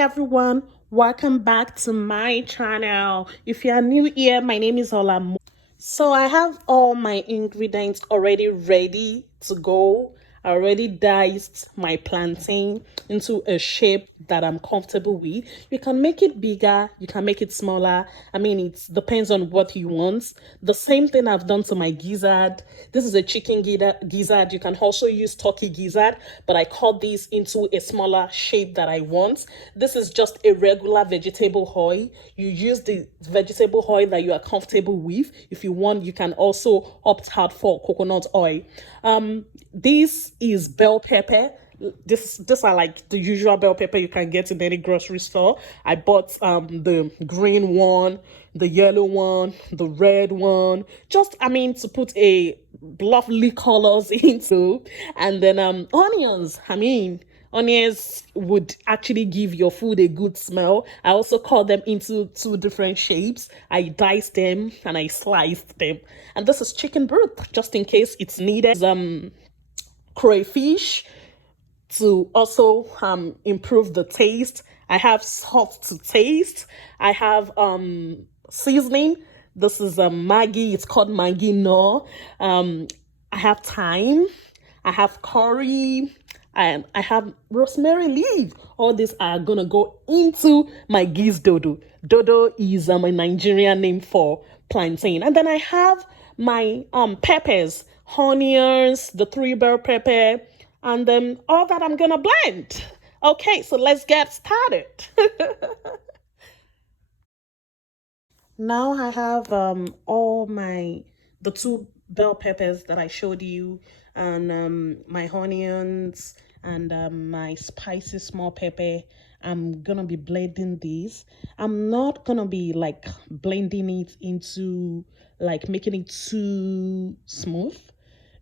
everyone, welcome back to my channel. If you are new here, my name is Ola. So I have all my ingredients already ready to go. I already diced my plantain into a shape that I'm comfortable with. You can make it bigger, you can make it smaller. I mean, it depends on what you want. The same thing I've done to my gizzard. This is a chicken gizzard. You can also use turkey gizzard, but I cut this into a smaller shape that I want. This is just a regular vegetable oil. You use the vegetable oil that you are comfortable with. If you want, you can also opt out for coconut oil. This is bell pepper. This are like the usual bell pepper you can get in any grocery store. I bought the green one, the yellow one, the red one, just I mean to put a lovely colors into. And then onions. I mean, onions would actually give your food a good smell. I also cut them into two different shapes. I diced them and I sliced them. And this is chicken broth, just in case it's needed. Crayfish to also improve the taste. I have salt to taste. I have seasoning. This is Maggi. It's called Maggi no. I have thyme. I have curry. And I have rosemary leaf. All these are gonna go into my gizdodo. Dodo is a Nigerian name for plantain. And then I have my peppers, onions, the three bell pepper, and then all that I'm gonna blend. Okay, so let's get started. Now I have all my the two bell peppers that I showed you, and my onions, and my spicy small pepper. I'm gonna be blending these. I'm not gonna be like blending it into like making it too smooth.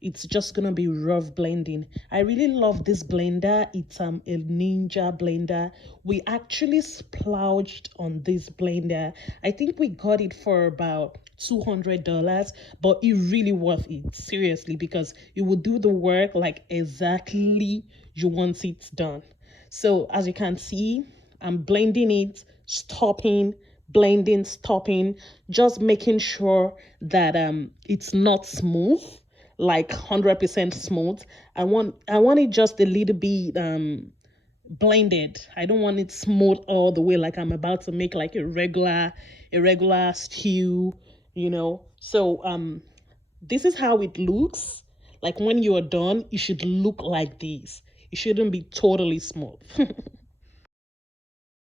It's just gonna be rough blending. I really love this blender. It's a Ninja blender. We actually splurged on this blender. I think we got it for about $200, but it really worth it, seriously, because it will do the work like exactly you want it done. So as you can see, I'm blending it, stopping, blending, stopping, just making sure that it's not smooth, like 100% smooth. I want it just a little bit blended. I don't want it smooth all the way like I'm about to make like a regular stew, you know. So this is how it looks. Like when you are done, it should look like this. It shouldn't be totally smooth.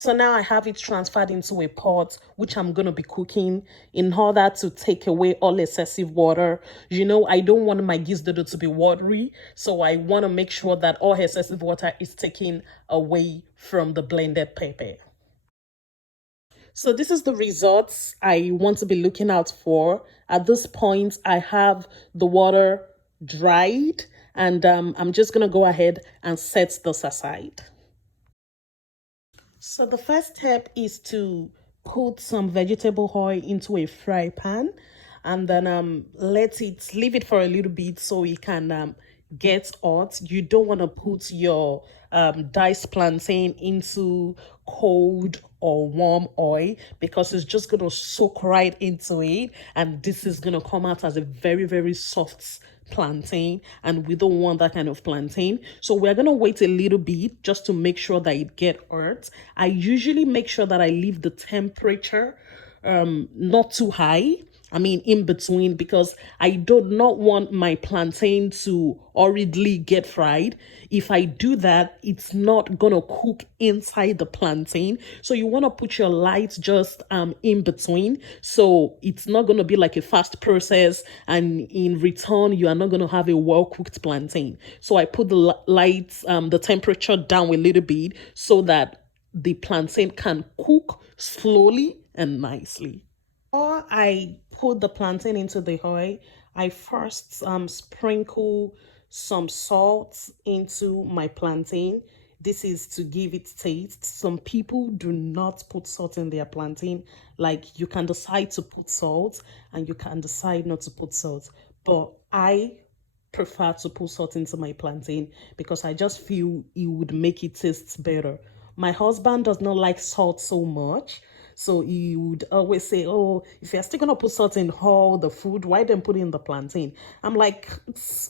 So now I have it transferred into a pot, which I'm going to be cooking in order to take away all excessive water. You know, I don't want my gizdodo to be watery, so I want to make sure that all excessive water is taken away from the blended pepper. So this is the results I want to be looking out for. At this point, I have the water dried, and I'm just going to go ahead and set this aside. So the first step is to put some vegetable oil into a fry pan, and then leave it for a little bit so it can get hot. You don't want to put your diced plantain into cold or warm oil because it's just going to soak right into it, and this is going to come out as a very, very soft plantain, and we don't want that kind of plantain. So we're going to wait a little bit just to make sure that it get hot. I usually make sure that I leave the temperature not too high. I mean, in between, because I do not want my plantain to hurriedly get fried. If I do that, it's not gonna cook inside the plantain. So you want to put your lights just in between, so it's not gonna be like a fast process, and in return, you are not gonna have a well cooked plantain. So I put the lights, the temperature down a little bit so that the plantain can cook slowly and nicely. Before I put the plantain into the oil, I first sprinkle some salt into my plantain. This is to give it taste. Some people do not put salt in their plantain. Like you can decide to put salt and you can decide not to put salt. But I prefer to put salt into my plantain because I just feel it would make it taste better. My husband does not like salt so much. So he would always say, "Oh, if you're still gonna put salt in all the food, why then put it in the plantain?" I'm like,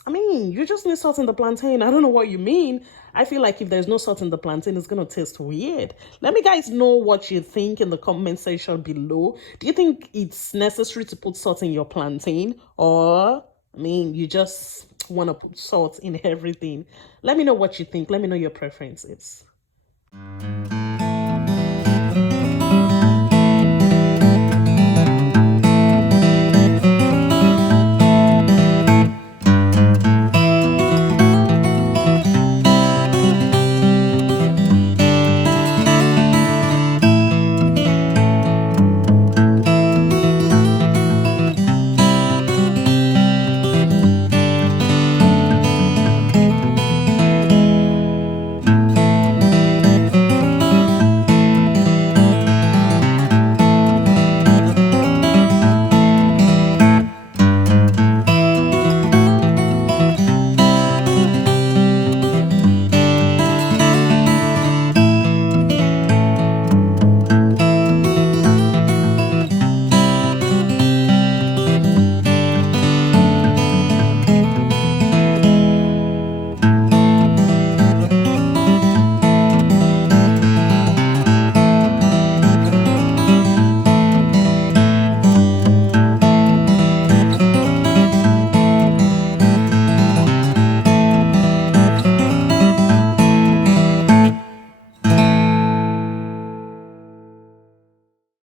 I mean, you just need salt in the plantain. I don't know what you mean. I feel like if there's no salt in the plantain, it's gonna taste weird. Let me guys know what you think in the comment section below. Do you think it's necessary to put salt in your plantain, or I mean, you just want to put salt in everything? Let me know what you think. Let me know your preferences.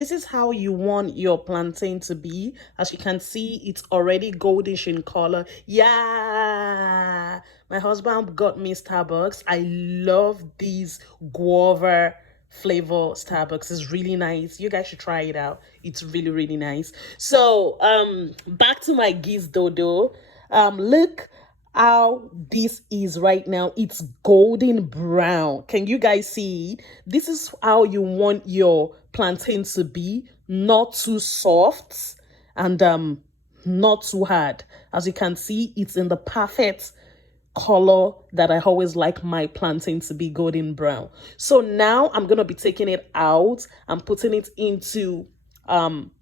This is how you want your plantain to be. As you can see, it's already goldish in color. Yeah, my husband got me Starbucks. I love these guava flavor Starbucks. It's really nice. You guys should try it out. It's really, really nice. So back to my gizdodo. Look how this is right now. It's golden brown. Can you guys see? This is how you want your plantain to be. Not too soft and not too hard. As you can see, it's in the perfect color that I always like my plantain to be, golden brown. So now I'm gonna be taking it out. I'm putting it into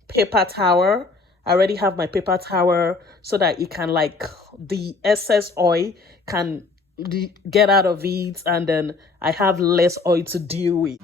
paper towel. I already have my paper towel so that it can, like, the excess oil can get out of it, and then I have less oil to deal with.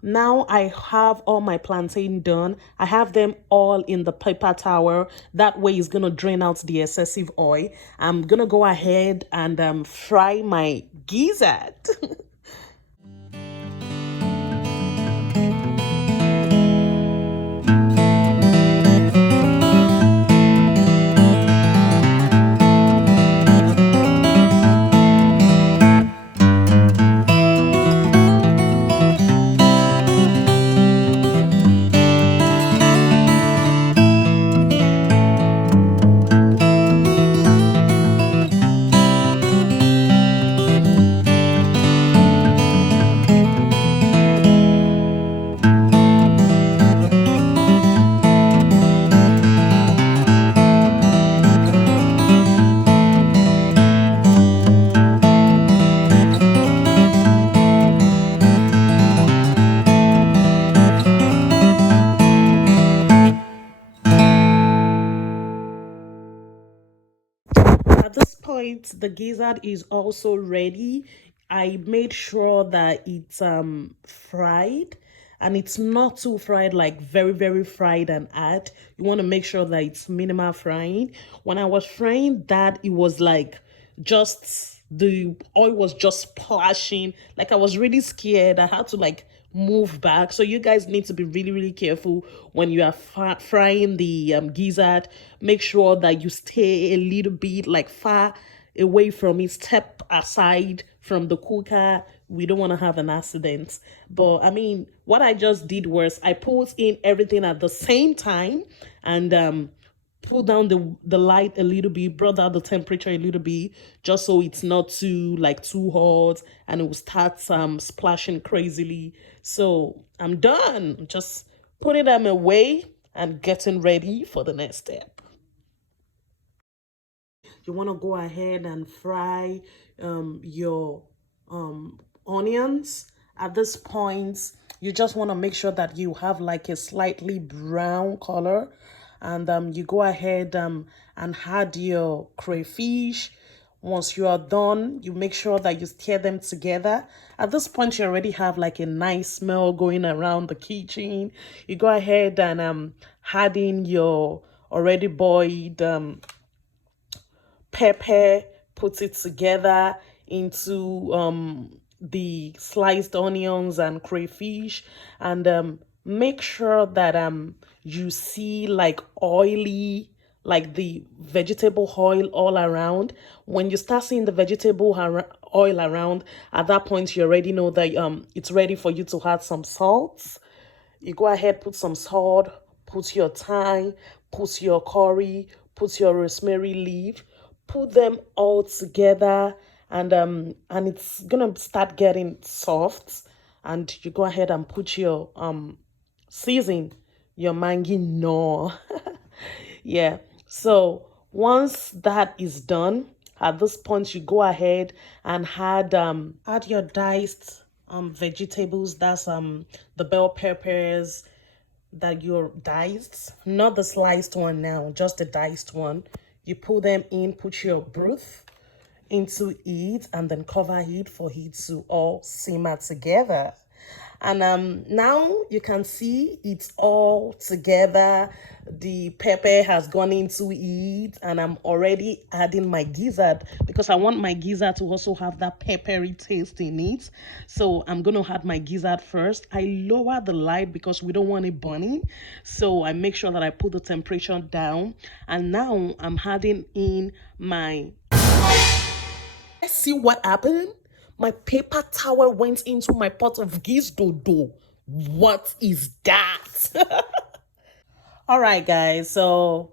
Now I have all my plantain done. I have them all in the paper towel. That way it's gonna drain out the excessive oil. I'm gonna go ahead and fry my gizzard. At this point, the gizzard is also ready. I made sure that it's fried, and it's not too fried, like very, very fried and hard. You want to make sure that it's minimal frying. When I was frying that, it was like just the oil was just splashing. Like, I was really scared. I had to, like, move back. So you guys need to be really, really careful when you are frying the gizzard. Make sure that you stay a little bit, like, far away from it. Step aside from the cooker. We don't want to have an accident. But I mean, what I just did was I put in everything at the same time, and pull down the light a little bit, brought down the temperature a little bit, just so it's not too like too hot and it will start splashing crazily. So I'm done. I'm just putting them away and getting ready for the next step. You want to go ahead and fry your onions. At this point, you just want to make sure that you have like a slightly brown color, and you go ahead and add your crayfish. Once you are done, you make sure that you stir them together. At this point, you already have like a nice smell going around the kitchen. You go ahead and add in your already boiled pepper, put it together into the sliced onions and crayfish, and make sure that you see like oily, like the vegetable oil all around. When you start seeing the oil around, at that point you already know that it's ready for you to add some salt. You go ahead, put some salt, put your thyme, put your curry, put your rosemary leaf, put them all together, and it's gonna start getting soft. And you go ahead and put your season, your mangi no. Yeah. So once that is done, at this point you go ahead and add your diced vegetables. That's the bell peppers that you're diced, not the sliced one now, just the diced one. You put them in, put your broth into it, and then cover it for it to all simmer together. And now you can see it's all together. The pepper has gone into it, and I'm already adding my gizzard because I want my gizzard to also have that peppery taste in it. So I'm going to add my gizzard first. I lower the light because we don't want it burning. So I make sure that I put the temperature down, and now I'm adding in my, see what happened? My paper towel went into my pot of gizdodo. What is that? All right, guys. So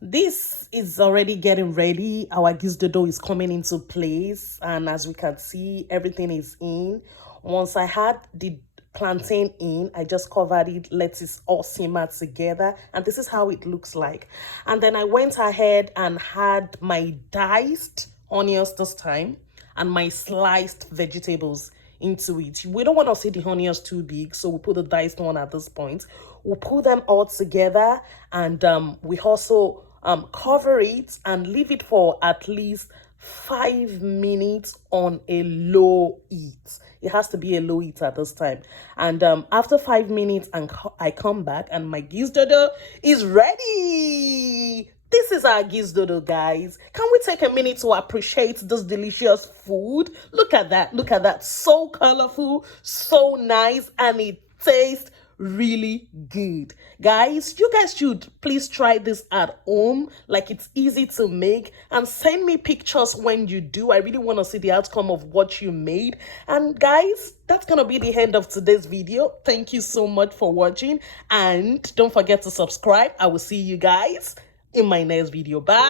this is already getting ready. Our gizdodo is coming into place, and as we can see, everything is in. Once I had the plantain in, I just covered it, let it all simmer together, and this is how it looks like. And then I went ahead and had my diced onions this time and my sliced vegetables into it. We don't want to see the onions too big, so we put the diced one at this point. We'll put them all together, and we also cover it and leave it for at least 5 minutes on a low heat. It has to be a low heat at this time. And after 5 minutes, and I come back, and my gizdodo is ready. This is our gizdodo, guys. Can we take a minute to appreciate this delicious food? Look at that. Look at that. So colorful, so nice, and it tastes really good. Guys, you guys should please try this at home. Like, it's easy to make, and send me pictures when you do. I really want to see the outcome of what you made. And guys, that's gonna be the end of today's video. Thank you so much for watching, and don't forget to subscribe. I will see you guys in my next video. Bye.